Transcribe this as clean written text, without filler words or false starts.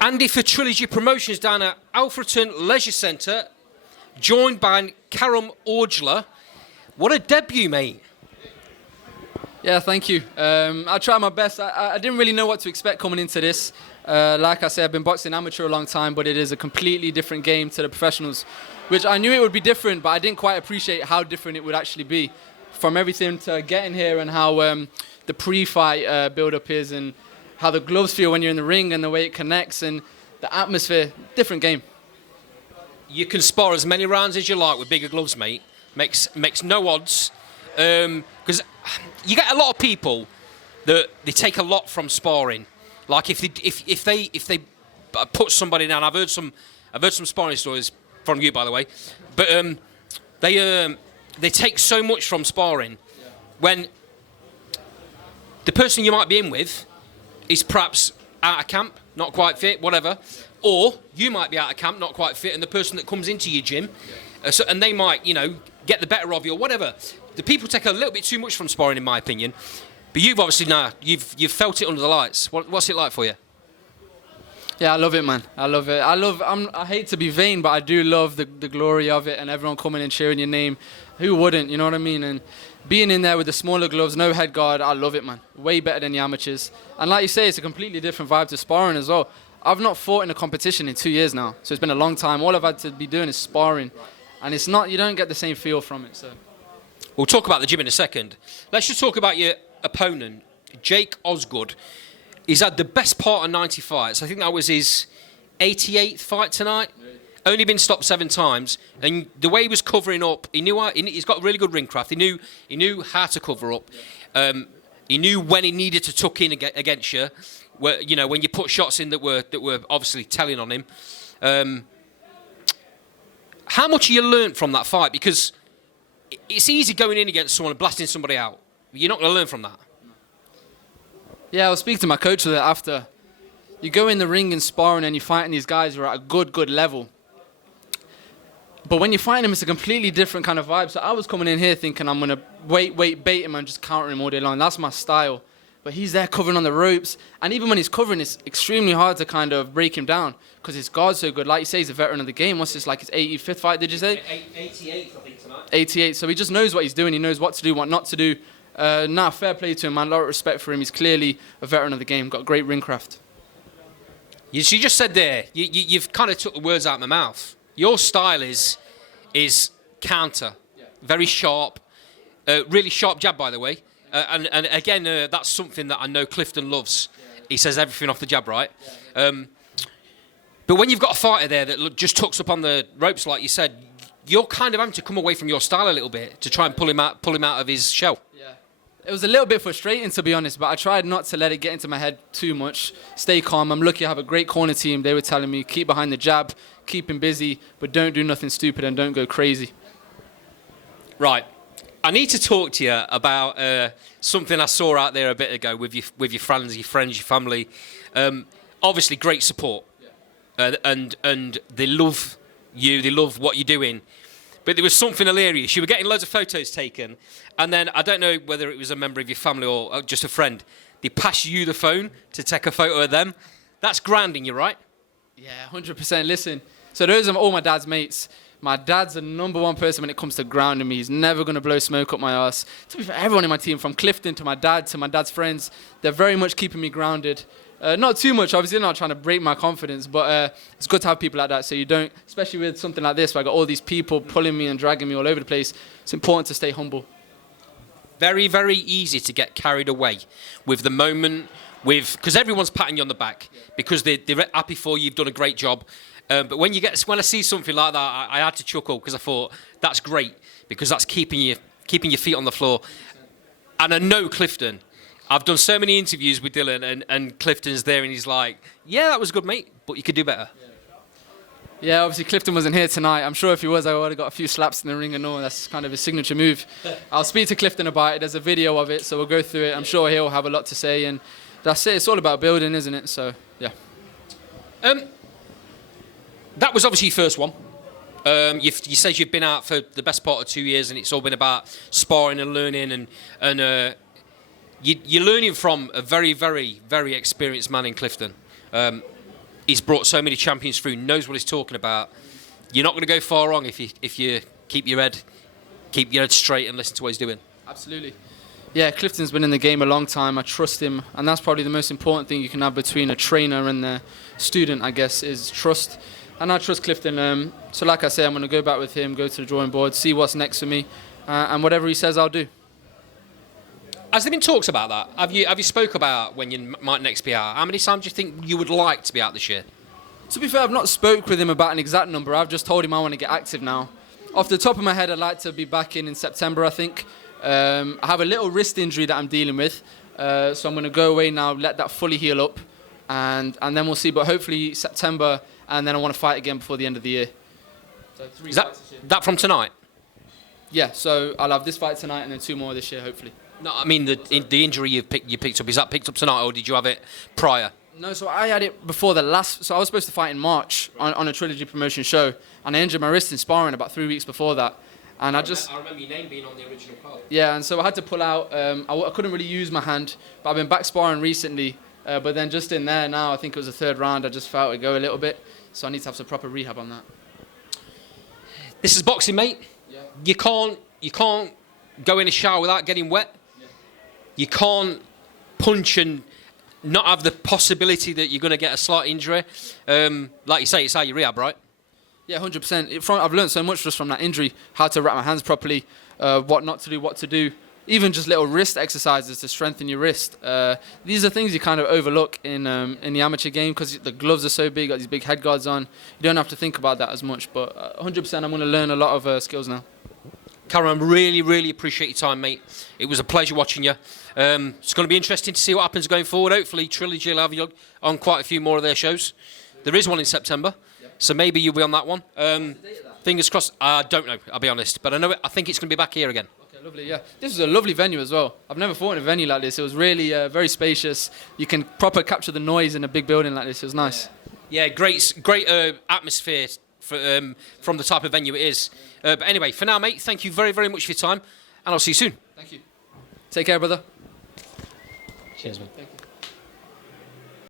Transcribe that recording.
Andy for Trilogy Promotions down at Alfreton Leisure Centre, joined by Karum Aujla. What a debut, mate. Yeah, thank you. I tried my best. I didn't really know what to expect coming into this. Like I said, I've been boxing amateur a long time, but it is a completely different game to the professionals, which I knew it would be different, but I didn't quite appreciate how different it would actually be. From everything to getting here and how the pre-fight build-up is and how the gloves feel when you're in the ring and the way it connects and the atmosphere, different game. You can spar as many rounds as you like with bigger gloves, mate. Makes no odds. Because you get a lot of people that they take a lot from sparring. Like if they put somebody down, I've heard some sparring stories from you, by the way, but they take so much from sparring when the person you might be in with is perhaps out of camp, not quite fit, whatever, or you might be out of camp, not quite fit, and the person that comes into your gym, and they might, get the better of you or whatever. The people take a little bit too much from sparring, in my opinion. But you've obviously you've felt it under the lights. What's it like for you? Yeah, I love it, man. I love it. I hate to be vain, but I do love the glory of it and everyone coming and cheering your name. Who wouldn't? You know what I mean? And being in there with the smaller gloves, no head guard, I love it, man. Way better than the amateurs. And like you say, it's a completely different vibe to sparring as well. I've not fought in a competition in 2 years now, so it's been a long time. All I've had to be doing is sparring, and it's not. You don't get the same feel from it. So we'll talk about the gym in a second. Let's just talk about your opponent, Jake Osgood. He's had the best part of 90 fights. I think that was his 88th fight tonight. Only been stopped 7 times, and the way he was covering up, he's got really good ring craft. He knew how to cover up. He knew when he needed to tuck in against you. When you put shots in that were obviously telling on him. How much have you learnt from that fight? Because it's easy going in against someone and blasting somebody out. You're not going to learn from that. Yeah, I was speaking to my coach of that after. You go in the ring and sparring and you're fighting these guys who are at a good level. But when you're fighting him, it's a completely different kind of vibe. So I was coming in here thinking I'm going to wait, bait him and just counter him all day long. That's my style. But he's there covering on the ropes. And even when he's covering, it's extremely hard to kind of break him down because his guard's so good. Like you say, he's a veteran of the game. What's this, like his 85th fight, did you say? 88th, I think, tonight. 88. So he just knows what he's doing. He knows what to do, what not to do. Fair play to him, man. A lot of respect for him. He's clearly a veteran of the game. Got great ring craft. You just said there, you've kind of took the words out of my mouth. Your style is counter, very sharp, really sharp jab, by the way. And again, that's something that I know Clifton loves. He says everything off the jab, right? But when you've got a fighter there that just tucks up on the ropes, like you said, you're kind of having to come away from your style a little bit to try and pull him out of his shell. Yeah, it was a little bit frustrating, to be honest, but I tried not to let it get into my head too much. Stay calm. I'm lucky I have a great corner team. They were telling me, keep behind the jab, keep him busy, but don't do nothing stupid and don't go crazy. Right. I need to talk to you about something I saw out there a bit ago with your friends, your family. Obviously, great support, and they love you. They love what you're doing. But there was something hilarious. You were getting loads of photos taken, and then I don't know whether it was a member of your family or just a friend. They passed you the phone to take a photo of them. That's grinding you, right? Yeah, 100%. Listen, so those are all my dad's mates. My dad's the number one person when it comes to grounding me. He's never going to blow smoke up my ass. To be fair, everyone in my team, from Clifton to my dad's friends, they're very much keeping me grounded. Not too much, obviously, not trying to break my confidence, but it's good to have people like that so you don't, especially with something like this where I got all these people pulling me and dragging me all over the place, it's important to stay humble. Very, very easy to get carried away with the moment, because everyone's patting you on the back because they're happy for you, you've done a great job. But when I see something like that, I had to chuckle because I thought that's great because that's keeping your feet on the floor. And I know Clifton. I've done so many interviews with Dylan, and Clifton's there, and he's like, "Yeah, that was good, mate, but you could do better." Yeah, obviously Clifton wasn't here tonight. I'm sure if he was, I would have got a few slaps in the ring and all. That's kind of his signature move. I'll speak to Clifton about it. There's a video of it, so we'll go through it. I'm sure he'll have a lot to say, and that's it. It's all about building, isn't it? So, yeah. That was obviously your first one. You said you've been out for the best part of 2 years, and it's all been about sparring and learning, and you're learning from a very, very, very experienced man in Clifton. he's brought so many champions through, knows what he's talking about. You're not going to go far wrong if you keep your head straight and listen to what he's doing. Absolutely. Yeah, Clifton's been in the game a long time. I trust him, and that's probably the most important thing you can have between a trainer and a student, I guess, is trust. And I trust Clifton. So like I say, I'm going to go back with him, go to the drawing board, see what's next for me, and whatever he says, I'll do. Has there been talks about that? Have you spoke about when you might next be out? How many times do you think you would like to be out this year? To be fair, I've not spoke with him about an exact number. I've just told him I want to get active now. Off the top of my head, I'd like to be back in September, I think. I have a little wrist injury that I'm dealing with, so I'm going to go away now, let that fully heal up, and then we'll see. But hopefully September, and then I want to fight again before the end of the year. So 3 Is fights this year. that from tonight? Yeah, so I'll have this fight tonight and then 2 more this year, hopefully. No, I mean the injury you picked up. Is that picked up tonight, or did you have it prior? No, so I had it before the last. So I was supposed to fight in March on a trilogy promotion show, and I injured my wrist in sparring about 3 weeks before that. And I remember your name being on the original card. Yeah, and so I had to pull out. I couldn't really use my hand, but I've been back sparring recently. But then just in there now, I think it was the 3rd round, I just felt it go a little bit. So I need to have some proper rehab on that. This is boxing, mate. Yeah. You can't go in a shower without getting wet. Yeah. You can't punch and not have the possibility that you're going to get a slight injury. Like you say, it's how you rehab, right? Yeah, 100%. I've learned so much just from that injury, how to wrap my hands properly, what not to do, what to do. Even just little wrist exercises to strengthen your wrist. These are things you kind of overlook in the amateur game because the gloves are so big, got these big head guards on. You don't have to think about that as much, but 100% I'm going to learn a lot of skills now. Karum, I really, really appreciate your time, mate. It was a pleasure watching you. It's going to be interesting to see what happens going forward. Hopefully, Trilogy will have you on quite a few more of their shows. There is one in September, so maybe you'll be on that one. Fingers crossed. I don't know, I'll be honest, but I think it's going to be back here again. Okay, lovely, yeah. This was a lovely venue as well. I've never fought in a venue like this. It was really very spacious. You can proper capture the noise in a big building like this. It was nice. Yeah, great atmosphere from the type of venue it is. But anyway, for now, mate, thank you very, very much for your time, and I'll see you soon. Thank you. Take care, brother. Cheers, man. Thank you.